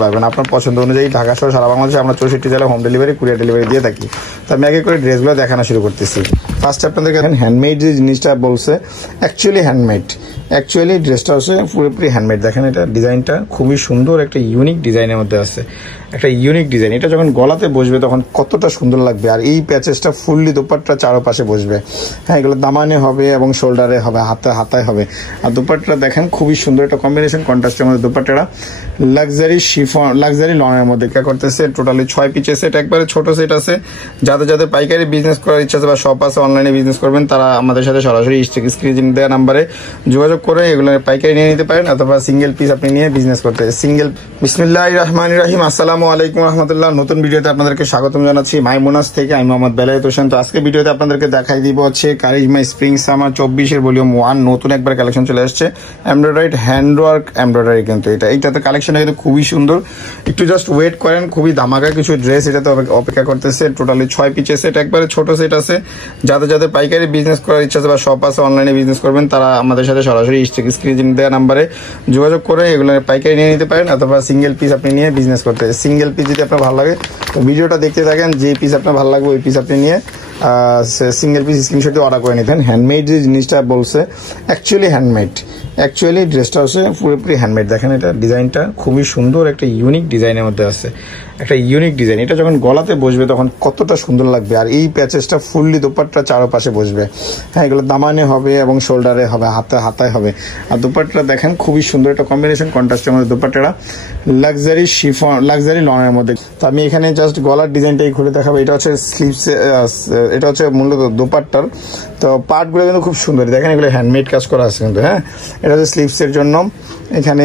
পারবেন আপনার পছন্দ অনুযায়ী। ঢাকা সহ সারা বাংলাদেশে আমরা 64 জেলায় হোম ডেলিভারি, কুরিয়ার ডেলিভারি দিয়ে থাকি। তো আমি আগে করে ড্রেসগুলো দেখানো শুরু করতেছি। ফার্স্ট আপনাদেরকে হ্যান্ডমেড যে জিনিসটা বলছে, অ্যাকচুয়ালি হ্যান্ডমেড, অ্যাকচুয়ালি ড্রেসটা হচ্ছে পুরোপুরি হ্যান্ডমেড। দেখেন এটা ডিজাইনটা খুবই সুন্দর, একটা ইউনিক ডিজাইনের মধ্যে আছে, একটা ইউনিক ডিজাইন। এটা যখন গলাতে বসবে তখন কতটা সুন্দর লাগবে। আর এই প্যাচেসটা ফুললি দোপাট্টা চারপাশে বসবে। হ্যাঁ, এগুলো দামানে হবে এবং শোল্ডারে হবে, হাতায় হবে। আর দোপাট্টা দেখেন খুবই সুন্দর একটা কম্বিনেশন, কন্ট্রাস্টের মধ্যে দোপাট্টাটা লাক্সারি শিফন, লাক্সারি লনের মধ্যে কে করতেছে। টোটালি 6 পিচের সেট, একবারে ছোট সেট আছে। যাদের পাইকারি বিজনেস করার ইচ্ছা আছে বা শপ আছে, অনলাইনে বিজনেস করবেন, তারা আমাদের সাথে সরাসরি স্ক্রিন দেওয়া নাম্বারে যোগাযোগ করে এগুলো পাইকারি নিয়ে নিতে পারেন, অথবা সিঙ্গেল পিস আপনি নিয়ে বিজনেস করতে সিঙ্গেল। বিসমিল্লাহির রহমানির রহিম। আসসালামু আলাইকুম রহমতুল্লাহ। নতুন ভিডিওতে আপনাদেরকে স্বাগতম জানাচ্ছি মাইমুনাস থেকে। আমি মোহাম্মদ বেলায়েত হোসেন। তো আজকে ভিডিওতে আপনাদেরকে দেখাই দিব হচ্ছে কারিজমা স্প্রিং সামার 24 ভলিউম 1 নতুন একবার কালেকশন চলে আসছে। এমব্রয়ডারিড হ্যান্ডওয়ার্ক এমব্রয়ডারি, কিন্তু এইটাতে কালেকশনটা কিন্তু খুবই সুন্দর। একটু জাস্ট ওয়েট করেন, খুবই ধামাকা কিছু ড্রেস এটাতে অপেক্ষা করতেছে। টোটালি 6 পিচের সেট, একবারে ছোট সেট আছে। যাদের পাইকারি বিজনেস করার ইচ্ছা আছে বা শপ আছে, অনলাইনে বিজনেস করবেন, তারা আমাদের সাথে সরাসরি স্ক্রিন দেওয়া নাম্বারে যোগাযোগ করে এগুলো পাইকারি নিয়ে নিতে পারেন, অথবা সিঙ্গেল পিস আপনি নিয়ে বিজনেস করতে। সিঙ্গেল পিস যদি আপনার ভালো লাগে তো ভিডিওটা দেখতে থাকেন, যে পিস আপনার ভালো লাগবে ওই পিস আপনি নিয়ে সিঙ্গেল পিস স্ক্রিনশট দিয়ে অর্ডার করে নিতেন। হ্যান্ডমেড যে জিনিসটা বলছে, অ্যাকচুয়ালি হ্যান্ডমেড, অ্যাকচুয়ালি ড্রেসটা হচ্ছে পুরোপুরি হ্যান্ডমেড। দেখেন এটা ডিজাইনটা খুবই সুন্দর, একটা ইউনিক ডিজাইনের মধ্যে আছে, একটা ইউনিক ডিজাইন। এটা যখন গলাতে বসবে তখন কতটা সুন্দর লাগবে। আর এই প্যাচেসটা ফুললি দোপাট্টা চারপাশে বসবে। হ্যাঁ, এগুলো দামানে হবে এবং শোল্ডারে হবে, হাতায় হবে। আর দোপাট্টা দেখেন খুবই সুন্দর একটা কম্বিনেশন, কন্ট্রাস্টের মধ্যে দোপাট্টাটা লাক্সারি শিফন, লাক্সারি লনের মধ্যে। তো আমি এখানে জাস্ট গলার ডিজাইনটাই খুলে দেখাবো। এটা হচ্ছে স্লিভস, এটা হচ্ছে মূলত দোপাট্টার। তো পার্টগুলো কিন্তু খুব সুন্দর, দেখেন এগুলো হ্যান্ডমেড কাজ করা আছে কিন্তু। হ্যাঁ, এটা হচ্ছে স্লিভসের জন্য। এখানে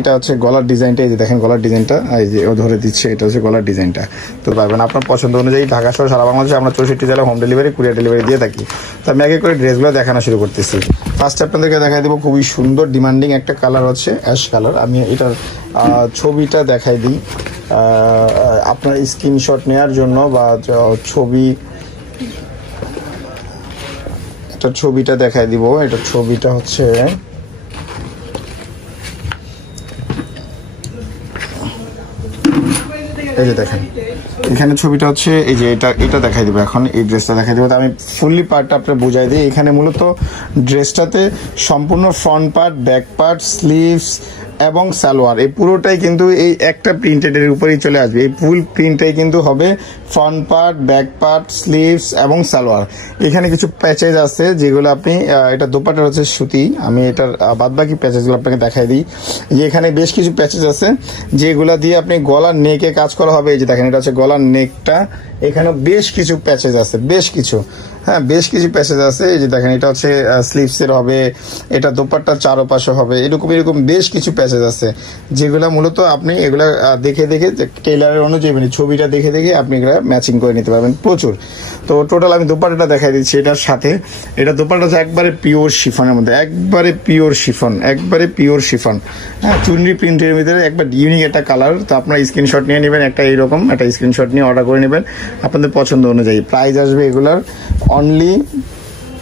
এটা হচ্ছে গলার ডিজাইনটা, এই যে দেখেন গলার ডিজাইনটা, এই যে ও ধরে দিচ্ছে, এটা হচ্ছে গলার ডিজাইনটা। তো পারবেন আপনার পছন্দ অনুযায়ী। ঢাকা সহ সারা বাংলাদেশে আমরা 64 জেলায় হোম ডেলিভারি, কুরিয়ার ডেলিভারি দিয়ে থাকি। তো আমি আগে করে ড্রেসগুলো দেখানো শুরু করতেছি। ফার্স্ট আপনাদেরকে দেখাই দেবো খুবই সুন্দর ডিমান্ডিং একটা কালার হচ্ছে অ্যাশ কালার। আমি এটার ছবিটা দেখাই দিই আপনার স্ক্রিনশট নেওয়ার জন্য, বা ছবিটা দেখাই দিব। এটার ছবিটা হচ্ছে এই যে দেখেন, এখানে ছবিটা হচ্ছে এই যে এটা দেখাই দেবো। এখন এই ড্রেসটা দেখাই দেবো। আমি ফুললি পার্টটা আপনার বুঝাই দিই। এখানে মূলত ড্রেসটাতে সম্পূর্ণ front part, back part, sleeves এবং সালোয়ার, এই পুরোটাই কিন্তু এই একটা প্রিন্টেডের উপরেই চলে আসবে। এই ফুল প্রিন্টটাই কিন্তু হবে front part, back part, sleeves এবং সালোয়ার। এখানে কিছু প্যাচেজ আছে যেগুলো আপনি, এটা দোপাট্টা হচ্ছে সুতি। আমি এটার বাদবাকি প্যাচেজগুলো আপনাকে দেখাই দিই। যে এখানে বেশ কিছু প্যাচেজ আছে যেগুলো দিয়ে আপনি গলার নেকে কাজ করা হবে। এই যে দেখেন, এটা হচ্ছে গলার নেকটা। এখানে বেশ কিছু প্যাচেজ আছে, বেশ কিছু, হ্যাঁ বেশ কিছু প্যাচেজ আছে। এই যে দেখেন, এটা হচ্ছে স্লিভসের হবে, এটা দোপাট্টার চারপাশে হবে। এরকম বেশ কিছু প্যাচেজ আছে যেগুলো মূলত আপনি এগুলা দেখে টেইলারের অনুযায়ী, মানে ছবিটা দেখে আপনি এগুলা ম্যাচিং করে নিতে পারবেন প্রচুর। তো টোটাল আমি দোপাট্টাটা দেখাই দিচ্ছি এটার সাথে। এটা দোপাট্টা হচ্ছে একবারে পিওর শিফনের মধ্যে, একবারে পিওর শিফন। হ্যাঁ, চুনরি প্রিন্টের ভিতরে একবার ইউনিক একটা কালার। তো আপনারা স্ক্রিনশট নিয়ে নেবেন, একটা এইরকম একটা স্ক্রিনশট নিয়ে অর্ডার করে নেবেন আপনাদের পছন্দ অনুযায়ী। প্রাইস আসবে এগুলার অনলি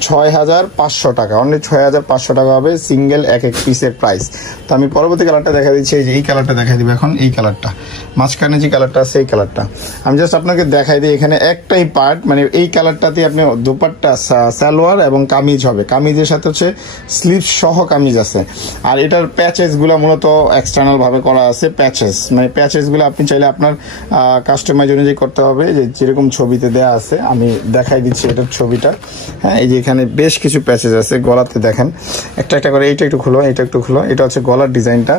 6500 টাকা, অনলি 6500 টাকা হবে সিঙ্গেল এক পিসের প্রাইস। তো আমি পরবর্তী কালারটা দেখা দিচ্ছি। এই যে এই কালারটা দেখা দিবে এখন, এই কালারটা মাঝখানে যে কালারটা আছে এই কালারটা আমি জাস্ট আপনাকে দেখাই দিই। এখানে একটাই পার্ট, মানে এই কালারটাতে আপনি দোপাট্টা, সালোয়ার এবং কামিজ হবে। কামিজের সাথে হচ্ছে স্লিভ সহ কামিজ আছে। আর এটার প্যাচেস গুলা মূলত এক্সটার্নাল ভাবে করা আছে। প্যাচেস মানে প্যাচেস গুলো আপনি চাইলে আপনার কাস্টমাইজ অনুযায়ী করতে হবে, যে যেরকম ছবিতে দেয়া আছে। আমি দেখাই দিচ্ছি এটার ছবিটা। হ্যাঁ, এই যে এখানে বেশ কিছু প্যাচেজ আছে গলাতে, দেখেন একটা করে। এইটা একটু খুলো, এটা হচ্ছে গলার ডিজাইনটা।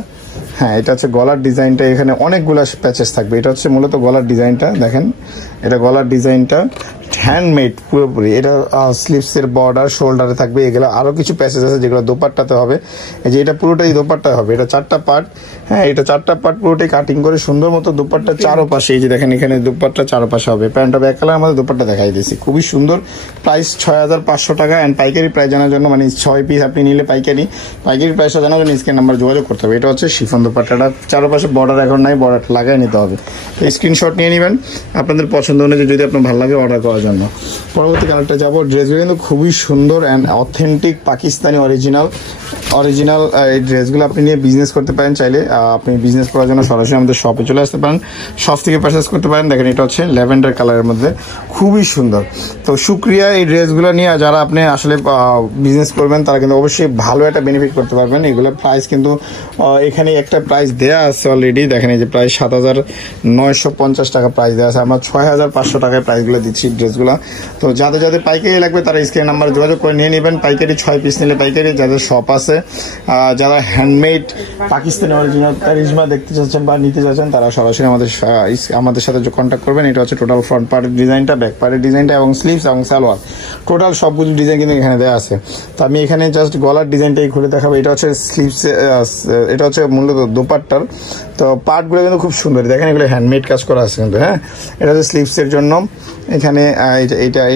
হ্যাঁ, এটা হচ্ছে গলার ডিজাইনটা। এখানে অনেকগুলো প্যাচেস থাকবে। এটা হচ্ছে মূলত গলার ডিজাইনটা, দেখেন এটা গলার ডিজাইনটা হ্যান্ডমেড পুরোপুরি। এটা স্লিভসের বর্ডার, শোল্ডারে থাকবে। এগুলো আরো কিছু প্যাচেজ আছে যেগুলো দোপাট্টাতে হবে। এই যে এটা পুরোটাই দোপাট্টা হবে। এটা 4টা পার্ট। হ্যাঁ, এটা 4টা পার্ট পুরোটাই কাটিং করে সুন্দর মতো দোপাট্টা চারপাশে। এই যে দেখেন, এখানে দোপাট্টা চারপাশে হবে। প্যান্টটা ব্যাক কালার আমাদের দোপাট্টা দেখাই দিয়েছি, খুবই সুন্দর। প্রাইস 6500 টাকা। এন্ড পাইকারি প্রাইস জানার জন্য, মানে 6 পিস আপনি নিলে পাইকারি প্রাইসটা জানার জন্য স্ক্রিন নাম্বার যোগাযোগ করতে হবে। এটা হচ্ছে শিফন দোপাট্টাটা, চারপাশে বর্ডার এখন নাই, বর্ডারটা লাগাই নিতে হবে। স্ক্রিনশট নিয়ে নেবেন আপনাদের পছন্দ অনুযায়ী। যদি আপনার ভালো লাগে অর্ডার করা করার জন্য। পরবর্তী কালারটা যাবো। ড্রেসগুলো কিন্তু খুবই সুন্দর অ্যান্ড অথেন্টিক পাকিস্তানি অরিজিনাল এই ড্রেসগুলো আপনি নিয়ে বিজনেস করতে পারেন। চাইলে আপনি বিজনেস করার জন্য সরাসরি আমাদের শপে চলে আসতে পারেন, শপ থেকে পারচেস করতে পারেন। দেখেন এটা হচ্ছে ল্যাভেন্ডার কালারের মধ্যে, খুবই সুন্দর। তো শুক্রিয়া, এই ড্রেসগুলো নিয়ে যারা আপনি আসলে বিজনেস করবেন তারা কিন্তু অবশ্যই ভালো একটা বেনিফিট করতে পারবেন। এগুলো প্রাইস কিন্তু এখানে একটা প্রাইস দেওয়া আছে অলরেডি, দেখেন এই যে প্রাইস 7,950 টাকা প্রাইস দেওয়া আছে। আমরা 6,500 টাকায় প্রাইসগুলো দিচ্ছি ড্রেসগুলো। তো যাদের পাইকারি লাগবে তারা স্ক্রিন নাম্বার যোগাযোগ করে নিয়ে নেবেন। পাইকারি 6 পিস নিলে পাইকারি, যাদের শপ আছে, যারা হ্যান্ডমেড পাকিস্তানি অরিজিনাল কারিজমা দেখতে চাচ্ছেন বা নিতে চাচ্ছেন তারা সরাসরি আমাদের সাথে কন্ট্যাক্ট করবেন। এটা হচ্ছে টোটাল ফ্রন্ট পার্টের ডিজাইনটা, ব্যাক পার্টের ডিজাইনটা এবং স্লিভস এবং সালোয়ার টোটাল সবগুলো ডিজাইন কিন্তু এখানে দেওয়া আছে। তো আমি এখানে জাস্ট গলার ডিজাইনটাই খুলে দেখাবো। এটা হচ্ছে স্লিভস, এটা হচ্ছে মূলত দোপাট্টার। তো পার্টগুলো কিন্তু খুব সুন্দর, দেখেন এগুলো হ্যান্ডমেড কাজ করা আছে কিন্তু। হ্যাঁ, এটা হচ্ছে স্লিভসের জন্য। এখানে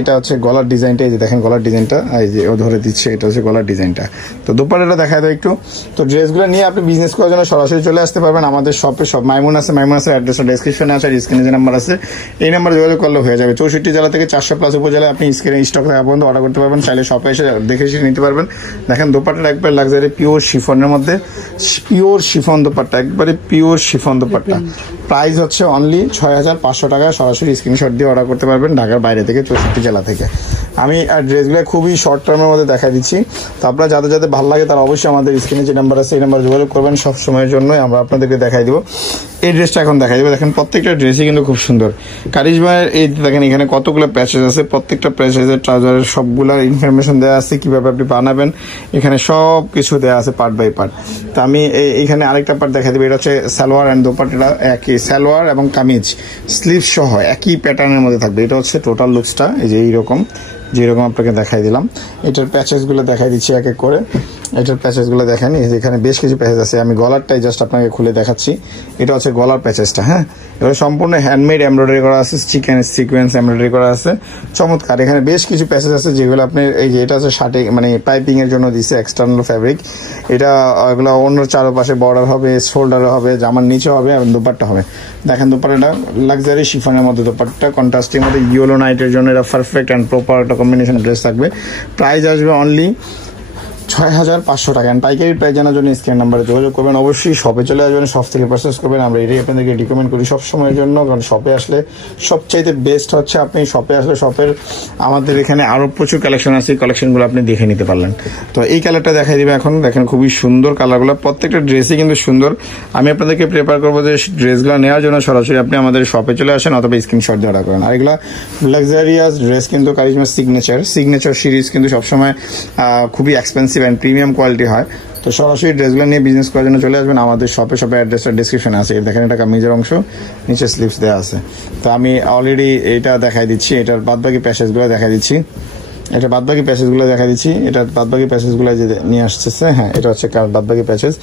এটা হচ্ছে গলার ডিজাইনটা, এই যে দেখেন গলার ডিজাইনটা, এই যে ও ধরে দিচ্ছে, এটা হচ্ছে গলার ডিজাইনটা। তো দোপাট্টাটা দেখা দেয় একটু। তো ড্রেসগুলো নিয়ে আপনি বিজনেস করার জন্য সরাসরি চলে আসতে পারবেন আমাদের শপে। সব মাইমুন আছে অ্যাড্রেসটা ডেসক্রিপশনে আছে, আর স্ক্রিনে যে নাম্বার আছে এই নাম্বারে যোগাযোগ করলে হয়ে যাবে। 64 জেলা থেকে 400+ উপজেলায় আপনি স্ক্রিনে স্টক থাকা পর্যন্ত অর্ডার করতে পারবেন। চাইলে শপে এসে দেখে নিতে পারবেন। দেখেন দোপাট্টাটা একবার লাক্সারি পিওর শিফনের মধ্যে, পিওর শিফন দোপাট্টা, একবারে পিওর শিফন দোপাট্টা। প্রাইস হচ্ছে অনলি 6,500 টাকা। সরাসরি স্ক্রিনশট দিয়ে অর্ডার করতে পারবেন ঢাকার বাইরে থেকে, 64 জেলা থেকে। আমি ড্রেসগুলো খুবই শর্ট টার্মের মধ্যে দেখা দিচ্ছি। তো আপনারা যাদের ভালো লাগে তারা অবশ্যই আমাদের স্ক্রিনে যে নাম্বার আছে এই নাম্বার যোগাযোগ করবেন। সব সময়ের জন্য আমরা আপনাদেরকে দেখাই দেবো। এই ড্রেসটা এখন দেখাই দেবো। দেখেন প্রত্যেকটা ড্রেসই কিন্তু খুব সুন্দর। কারিজমার এই দেখেন এখানে কতগুলো প্যাচেস আছে, প্রত্যেকটা প্যাচেসের ট্রাউজারের সবগুলো ইনফরমেশন দেওয়া আছে, কিভাবে আপনি বানাবেন এখানে সব কিছু দেওয়া আছে পার্ট বাই পার্ট। তো আমি এইখানে আরেকটা পার্ট দেখাই দেবো। এটা হচ্ছে সালোয়ার অ্যান্ড দোপাট্টাটা একই, সালোয়ার এবং কামিজ স্লিভ সহ একই প্যাটার্নের মধ্যে থাকবে। এটা হচ্ছে টোটাল লুকসটা, এই যে এইরকম যেরকম আপনাকে দেখাই দিলাম। এটার প্যাচেসগুলো দেখাই দিচ্ছি এক এক করে। এটার প্যাচেসগুলো দেখেন, এখানে বেশ কিছু প্যাচেস আছে। আমি গলারটাই জাস্ট আপনাকে খুলে দেখাচ্ছি। এটা হচ্ছে গলার প্যাচেসটা। হ্যাঁ, এবার সম্পূর্ণ হ্যান্ডমেড এমব্রয়ডারি করা আছে, চিকেন সিকোয়েন্স এমব্রয়ডারি করা আছে, চমৎকার। এখানে বেশ কিছু প্যাচেস আছে যেগুলো আপনি এই যে এটা হচ্ছে শার্টে মানে পাইপিং এর জন্য দিচ্ছে এক্সটার্নাল ফ্যাব্রিক। এটা এগুলো অন্য চারপাশে বর্ডার হবে, শোল্ডারে হবে, জামার নিচে হবে এবং দোপাট্টা হবে। দেখেন দোপাট্টাটা লাক্সারি শিফনের মধ্যে দোপাট্টা, কন্ট্রাস্টের মধ্যে ইয়েলো নাইটের জন্য এটা পারফেক্ট অ্যান্ড প্রপার একটা কম্বিনেশন ড্রেস থাকবে। প্রাইস আসবে অনলি 6,500 টাকা। পাইকারি প্রাইস জানার জন্য স্ক্রিন নাম্বারে যোগাযোগ করবেন। অবশ্যই শপে চলে আসবেন, শপ থেকে পারচেস করবেন। আমরা এটাই আপনাদেরকে রিকমেন্ড করি সব সময়ের জন্য, কারণ শপে আসলে সবচাইতে বেস্ট হচ্ছে আপনি শপে আসলে শপের আমাদের এখানে আরও প্রচুর কালেকশন আছে, কালেকশনগুলো আপনি দেখে নিতে পারলেন। তো এই কালারটা দেখাই দিবে এখন। দেখেন খুবই সুন্দর কালারগুলো, প্রত্যেকটা ড্রেসই কিন্তু সুন্দর। আমি আপনাদেরকে প্রেফার করবো যে ড্রেসগুলো নেওয়ার জন্য সরাসরি আপনি আমাদের শপে চলে আসেন অথবা স্ক্রিনশট দিয়ে অর্ডার করেন। আর এগুলো লাক্সারিয়াস ড্রেস কিন্তু কারিজমা সিগনেচার সিরিজ কিন্তু সবসময় খুবই এক্সপেন্সিভ অ্যান্ড প্রিমিয়াম কোয়ালিটি হয়। তো সরাসরি ড্রেসগুলো নিয়ে বিজনেস করার জন্য চলে আসবেন আমাদের শপে অ্যাড্রেসটা ডিসক্রিপশনে আছে। দেখেন এটা কামিজের অংশ, নিচে স্লিভস দেওয়া আছে। তো আমি অলরেডি এটা দেখাই দিচ্ছি, এটার বাদবাকি প্যাসেজগুলো দেখাই দিচ্ছি। এটা বাদবাকি প্যাসেজগুলো দেখা দিচ্ছি। এটা বাদবাকি প্যাসেজগুলো যে নিয়ে আসতেছে, হ্যাঁ এটা হচ্ছে বাদবাকি প্যাসেজ।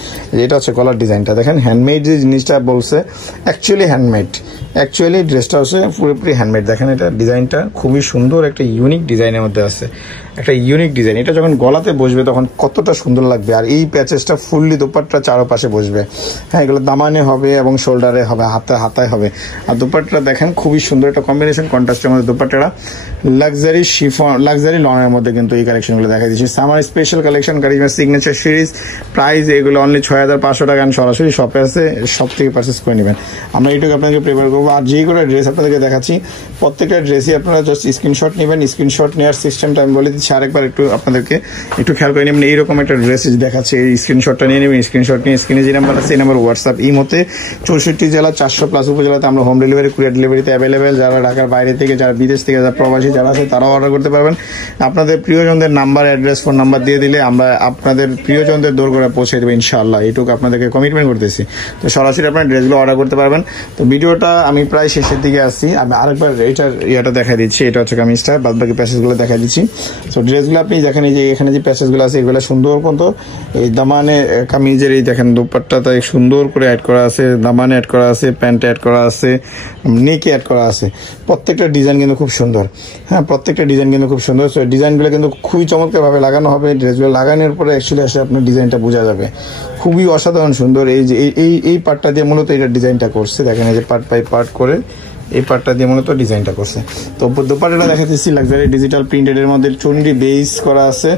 এটা হচ্ছে কলার ডিজাইনটা। দেখেন হ্যান্ডমেড যে জিনিসটা বলছে, অ্যাকচুয়ালি হ্যান্ডমেড, অ্যাকচুয়ালি ড্রেসটা হচ্ছে পুরোপুরি হ্যান্ডমেড। দেখেন এটা ডিজাইনটা খুবই সুন্দর, একটা ইউনিক ডিজাইনের মধ্যে আছে, একটা ইউনিক ডিজাইন। এটা যখন গলাতে বসবে তখন কতটা সুন্দর লাগবে। আর এই প্যাচেসটা ফুললি দোপাট্টা চারপাশে বসবে। হ্যাঁ, এগুলো দামানে হবে এবং শোল্ডারে হবে, হাতায় হবে। আর দোপাট্টা দেখেন খুবই সুন্দর একটা কম্বিনেশন, কন্ট্রাস্টের মধ্যে দোপাট্টাটা লাক্সারি শিফন, লাক্সারি লনের মধ্যে কিন্তু এই কালেকশনগুলো দেখা দিচ্ছি। Summer special collection, charisma signature series. Price এগুলো অনলি 6,500 টাকা। সরাসরি শপে আছে, শপ থেকে পারচেস করে নেবেন। আমরা এইটুকু আপনাকে প্রেফার করবো। আর যে কোনো ড্রেস আপনাদেরকে দেখাচ্ছি, প্রত্যেকটা ড্রেসই আপনারা জাস্ট স্ক্রিনশট নেবেন। স্ক্রিনশট নেওয়ার সিস্টেমটা আমি বলে দিচ্ছি আরেকবার, আপনাদেরকে একটু খেয়াল করে নেবেন। এইরকম একটা ড্রেস দেখাচ্ছে, এই স্ক্রিনশটটা নিয়ে নেবেন। স্ক্রিনশট নিয়ে স্ক্রিনে যে নাম্বার আছে এই নাম্বার হোয়াটসঅ্যাপ ইমোতে 64 জেলা 400+ উপজেলাতে আমরা হোম ডেলিভারি, কুরিয়ার ডেলিভারিতে অ্যাভেলেবেল। যারা ঢাকার বাইরে থেকে, যারা বিদেশ থেকে, যারা প্রবাসী যারা আছে তারাও অর্ডার করতে পারবেন। আপনাদের প্রিয়জনদের নাম্বার, অ্যাড্রেস, ফোন নাম্বার দিয়ে দিলে আমরা আপনাদের প্রিয়জনদের দৌড় করে পৌঁছে দেবো ইনশাআল্লাহ। এইটুকু আপনাদেরকে কমিটমেন্ট করতেছি। তো সরাসরি আপনার ড্রেসগুলো অর্ডার করতে পারবেন। তো ভিডিওটা আমি প্রায় শেষের দিকে আসছি। আমি আরেকবার এটার ইয়েটা দেখা দিচ্ছি। এটা হচ্ছে কামিজটা, বাদ বাকি প্যাসেজগুলো দেখা দিচ্ছি। তো ড্রেসগুলো আপনি দেখেন, এই যে এখানে যে প্যাসেজগুলো আছে এগুলো সুন্দর কিন্তু এই দামানে কামিজের এই দেখেন দোপাট্টাটা সুন্দর করে অ্যাড করা আছে, দামানে অ্যাড করা আছে, প্যান্টে অ্যাড করা আছে, নেকে অ্যাড করা আছে। প্রত্যেকটা ডিজাইন কিন্তু খুব সুন্দর। হ্যাঁ, প্রত্যেকটা ডিজাইন কিন্তু খুব সুন্দর। সো ডিজাইনগুলো কিন্তু খুবই চমৎকারভাবে লাগানো হবে। ড্রেসগুলো লাগানোর পরে অ্যাকচুয়ালি আসলে আপনার ডিজাইনটা বোঝা যাবে, খুবই অসাধারণ সুন্দর। এই যে এই পার্টটা দিয়ে মূলত এটা ডিজাইনটা করছে। দেখেন এই যে পার্ট বাই পার্ট করে এই পার্টটা দিয়ে মূলত ডিজাইনটা করছে। তো দোপাট্টাটা দেখাতেছি লাক্সারি ডিজিটাল প্রিন্টেডের মধ্যে চুনরি বেস করা আছে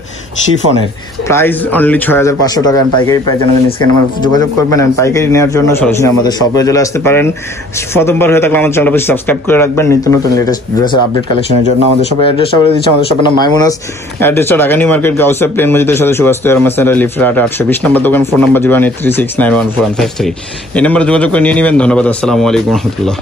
শিফনের, প্রাইস অনলি 6,500 টাকা। পাইকারি প্রাইস জানার জন্য স্ক্রিনে আমার যোগাযোগ করবেন। পাইকারি নেওয়ার জন্য সরাসরি আমাদের শপে চলে আসতে পারেন। প্রথমবার হয়ে থাকলে আমাদের চ্যানেলটা সাবস্ক্রাইব করে রাখবেন নিত্য নতুন লেটেস্ট ড্রেসের আপডেট কালেকশনের জন্য। আমাদের শপের অ্যাড্রেসটা বলে দিচ্ছি, আমাদের শপের নাম মাইমুনাস, অ্যাড্রেসটা ঢাকা নিউ মার্কেট গাউসিয়া প্লেন মসজিদের সাথে সুভাষ সেন্টার লিফট 820 নম্বর দোকান, ফোন নাম্বার 01836914153। এই নম্বরে যোগাযোগ করে নিয়ে নেবেন। ধন্যবাদ, আসসালামু আলাইকুম রহমতুল্লাহ।